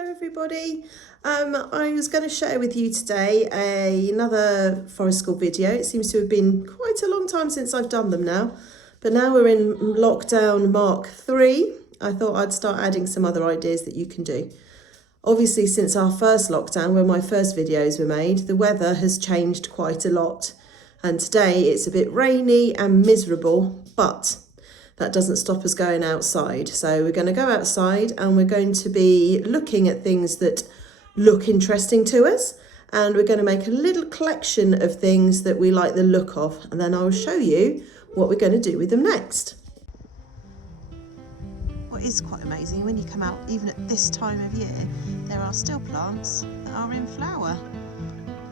Hello everybody. I was going to share with you today another Forest School video. It seems to have been quite a long time since I've done them now, but now we're in lockdown Mark 3. I thought I'd start adding some other ideas that you can do. Obviously, since our first lockdown, when my first videos were made, the weather has changed quite a lot, and today it's a bit rainy and miserable, but that doesn't stop us going outside. So we're going to go outside and we're going to be looking at things that look interesting to us. And we're going to make a little collection of things that we like the look of. And then I'll show you what we're going to do with them next. What is quite amazing, when you come out, even at this time of year, there are still plants that are in flower.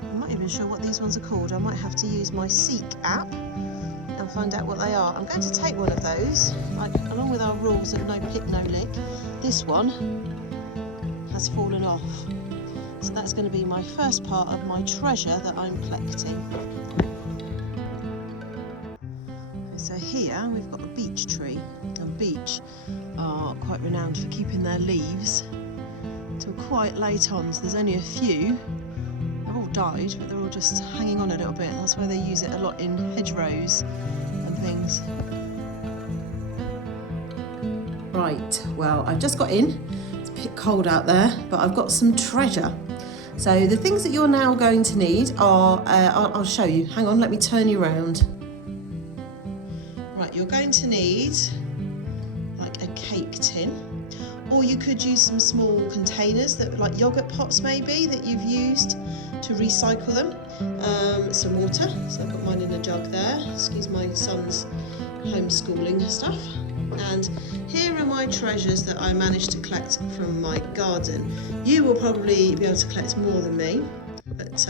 I'm not even sure what these ones are called. I might have to use my Seek app and find out what they are. I'm going to take one of those, like along with our rules of no pick, no lick. This one has fallen off. So that's going to be my first part of my treasure that I'm collecting. So here we've got a beech tree, and beech are quite renowned for keeping their leaves till quite late on. So there's only a few. They've all died, but they're all just hanging on a little bit. That's why they use it a lot in hedgerows and things. Right, well, I've just got in. It's a bit cold out there, but I've got some treasure. So the things that you're now going to need are, I'll show you. Hang on, let me turn you around. Right, you're going to need like a cake tin. Or you could use some small containers, that like yogurt pots maybe, that you've used to recycle them. Some water, so I've got mine in a jug there. Excuse my son's homeschooling stuff. And here are my treasures that I managed to collect from my garden. You will probably be able to collect more than me, but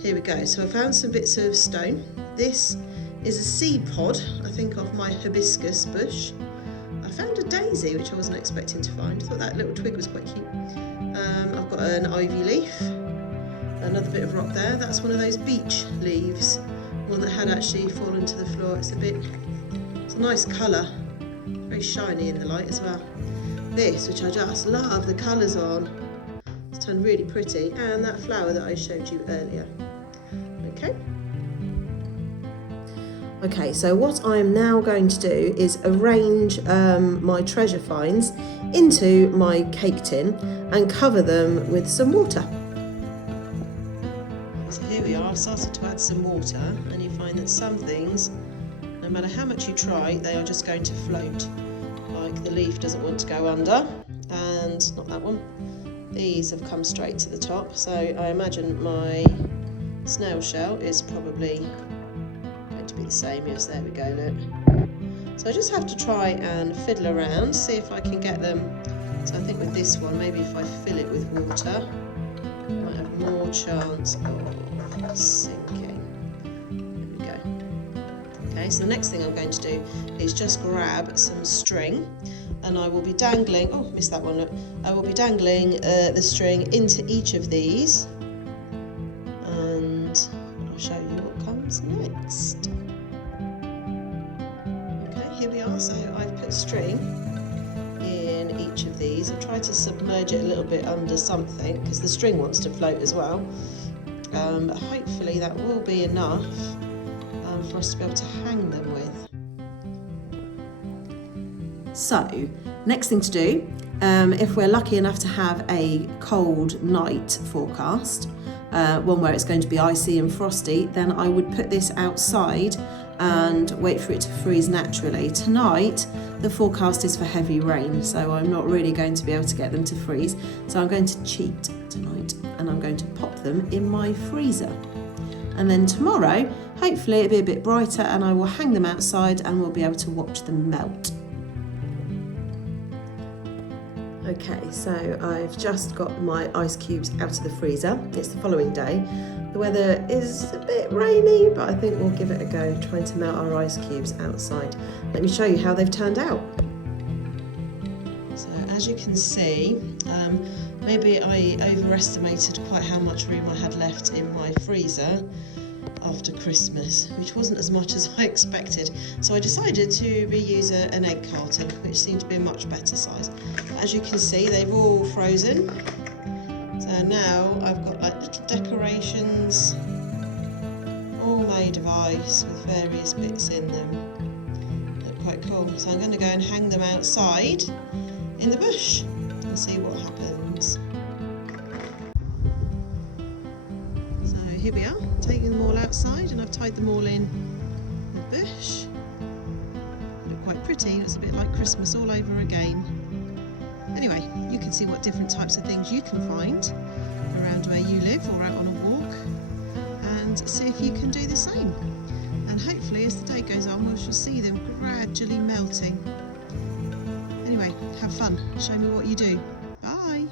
here we go. So I found some bits of stone. This is a seed pod, I think, of my hibiscus bush. I found a daisy, which I wasn't expecting to find. I thought that little twig was quite cute. I've got an ivy leaf, another bit of rock there. That's one of those beech leaves, one that had actually fallen to the floor. It's a nice colour, very shiny in the light as well. This, which I just love the colours on, it's turned really pretty, and that flower that I showed you earlier. Okay, so what I'm now going to do is arrange my treasure finds into my cake tin and cover them with some water. So here we are, I've started to add some water, and you find that some things, no matter how much you try, they are just going to float. Like the leaf doesn't want to go under, and not that one. These have come straight to the top, so I imagine my snail shell is probably be the same. Yes, there we go, look. So I just have to try and fiddle around, see if I can get them. So I think with this one, maybe if I fill it with water, I might have more chance of sinking. There we go. Okay, so the next thing I'm going to do is just grab some string, and I will be dangling, oh, missed that one, look. I will be dangling the string into each of these, and I'll show you what comes next. Here we are, so I've put string in each of these. I've tried to submerge it a little bit under something because the string wants to float as well. But hopefully that will be enough for us to be able to hang them with. So, next thing to do, if we're lucky enough to have a cold night forecast, one where it's going to be icy and frosty, then I would put this outside and wait for it to freeze naturally. Tonight, the forecast is for heavy rain, so I'm not really going to be able to get them to freeze. So I'm going to cheat tonight, and I'm going to pop them in my freezer. And then tomorrow, hopefully it'll be a bit brighter, and I will hang them outside and we'll be able to watch them melt. Okay, so I've just got my ice cubes out of the freezer. It's the following day. The weather is a bit rainy, but I think we'll give it a go, trying to melt our ice cubes outside. Let me show you how they've turned out. So as you can see, maybe I overestimated quite how much room I had left in my freezer after Christmas, which wasn't as much as I expected. So I decided to reuse an egg carton, which seemed to be a much better size. As you can see, they've all frozen And now I've got like little decorations all made of ice with various bits in them. Look quite cool. So I'm going to go and hang them outside in the bush and see what happens. So here we are, taking them all outside, and I've tied them all in the bush. They look quite pretty. It's a bit like Christmas all over again. Anyway, you can see what different types of things you can find around where you live or out on a walk, and see if you can do the same. And hopefully as the day goes on we shall see them gradually melting. Anyway, have fun. Show me what you do. Bye!